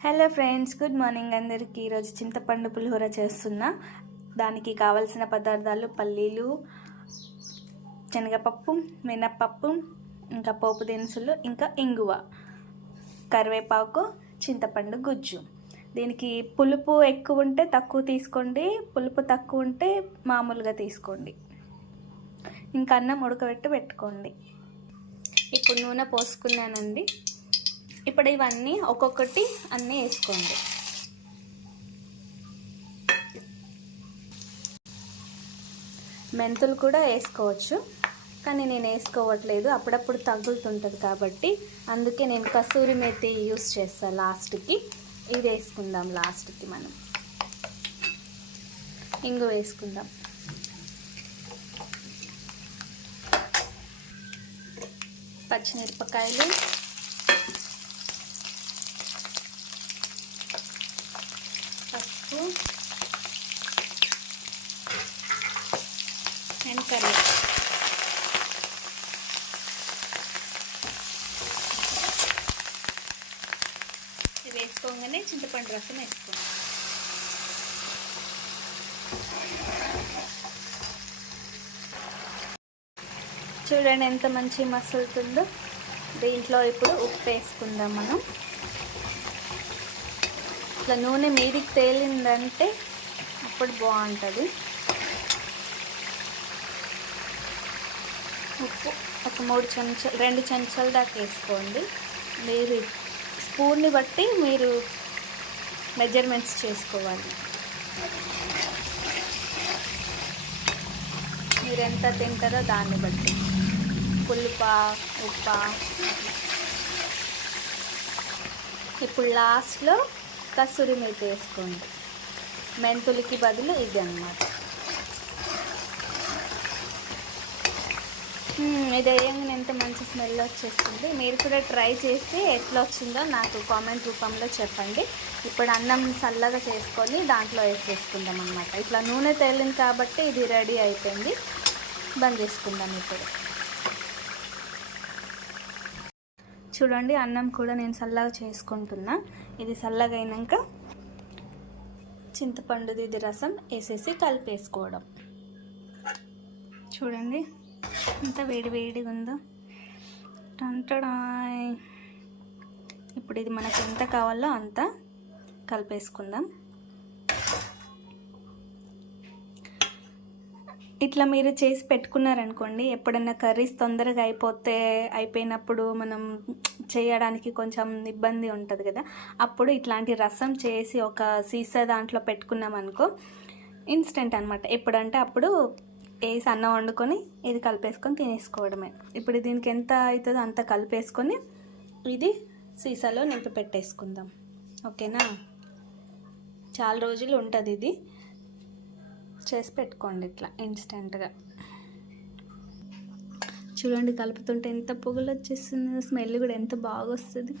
Hello friends, good morning అందరికీ. ఈరోజు చింతపండు పులిహోర చేస్తున్నా. దానికి కావలసిన పదార్థాలు పల్లీలు, శనగపప్పు, మినప్పప్పు, ఇంకా పోపు దినుసులు, ఇంకా ఇంగువ, కరివేపాకు, చింతపండు గుజ్జు. దీనికి పులుపు ఎక్కువ ఉంటే తక్కువ తీసుకోండి, పులుపు తక్కువ ఉంటే మామూలుగా తీసుకోండి. ఇంకా అన్నం పెట్టుకోండి. ఇప్పుడు నూనె పోసుకున్నానండి. ఇప్పుడు ఇవన్నీ ఒక్కొక్కటి అన్నీ వేసుకోండి. మెంతులు కూడా వేసుకోవచ్చు, కానీ నేను వేసుకోవట్లేదు, అప్పుడప్పుడు తగులుతుంటుంది కాబట్టి. అందుకే నేను కసూరి మేతి యూస్ చేస్తాను లాస్ట్కి. ఇది వేసుకుందాం లాస్ట్కి. మనం ఇంగు వేసుకుందాం. పచ్చిమిరపకాయలు, పసుపు అండ్ కరివేపాకు. ఇది వేసుకోగానే చింతపండు రసం వేసుకోండి. చూడండి ఎంత మంచి మసులుతుందో. దీంట్లో ఇప్పుడు ఉప్పు వేసుకుందాం మనం. ఇట్లా నూనె మీదికి తేలిందంటే అప్పుడు బాగుంటుంది. ఉప్పు ఒక 2 చెంచాలు దాకా వేసుకోండి. మీరు స్పూన్ని బట్టి మీరు మెజర్మెంట్స్ చేసుకోవాలి. మీరు ఎంత తింటారో దాన్ని బట్టి, పులుపా ఉప్పా. ఇప్పుడు లాస్ట్లో కసూరి మేతి వేసుకోండి. మెంతులకి బదులు ఇది అన్నమాట. ఇది వేయంగానే ఎంత మంచి స్మెల్ వచ్చేస్తుంది. మీరు కూడా ట్రై చేసి ఎట్లా వచ్చిందో నాకు కామెంట్ రూపంలో చెప్పండి. ఇప్పుడు అన్నం చల్లగా చేసుకొని దాంట్లో వేసేసుకుందాం అన్నమాట. ఇట్లా నూనె తేలింది కాబట్టి ఇది రెడీ అయిపోయింది. బంద్ చేసుకుందాం ఇప్పుడు. చూడండి, అన్నం కూడా నేను చల్లగా చేసుకుంటున్నా. ఇది చల్లగా అయినాక చింతపండుది ఇది రసం వేసేసి కలిపేసుకోవడం. చూడండి ఎంత వేడిగా ఉందో. టంటడాయ్. ఇప్పుడు ఇది మనకు ఎంత కావాలో అంత కలిపేసుకుందాం. ఇట్లా మీరు చేసి పెట్టుకున్నారనుకోండి, ఎప్పుడైనా కర్రీస్ తొందరగా అయిపోయినప్పుడు మనం చేయడానికి కొంచెం ఇబ్బంది ఉంటుంది కదా, అప్పుడు ఇట్లాంటి రసం చేసి ఒక సీసా దాంట్లో పెట్టుకున్నాం అనుకో, ఇన్స్టెంట్ అనమాట. ఎప్పుడంటే అప్పుడు వేసి అన్నం వండుకొని ఇది కలిపేసుకొని తినేసుకోవడమే. ఇప్పుడు దీనికి ఎంత అవుతుందో అంత కలిపేసుకొని ఇది సీసాలో నింపి పెట్టేసుకుందాం. ఓకేనా? చాలా రోజులు ఉంటుంది. ఇది చేసి పెట్టుకోండి ఇట్లా ఇన్స్టెంట్గా. చూడండి కలుపుతుంటే ఎంత పొగలు వచ్చేస్తుందో, స్మెల్ కూడా ఎంత బాగా వస్తుంది.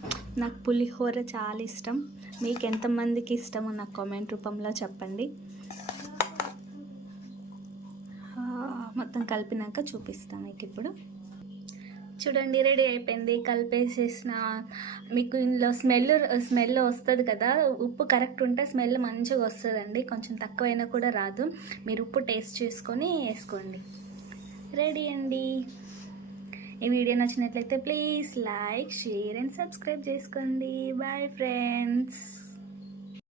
నాకు పులిహోర చాలా ఇష్టం. మీకు ఎంతమందికి ఇష్టమో నాకు కామెంట్ రూపంలో చెప్పండి. మొత్తం కలిపినాక చూపిస్తాను మీకు ఇప్పుడు. చూడండి రెడీ అయిపోయింది. కలిపేసేసిన. మీకు ఇందులో స్మెల్ వస్తుంది కదా, ఉప్పు కరెక్ట్ ఉంటే స్మెల్ మంచిగా వస్తుందండి. కొంచెం తక్కువైనా కూడా రాదు. మీరు ఉప్పు టేస్ట్ చేసుకొని వేసుకోండి. రెడీ అండి. ఈ వీడియో నచ్చినట్లయితే please like, share and subscribe చేసుకోండి. Bye friends.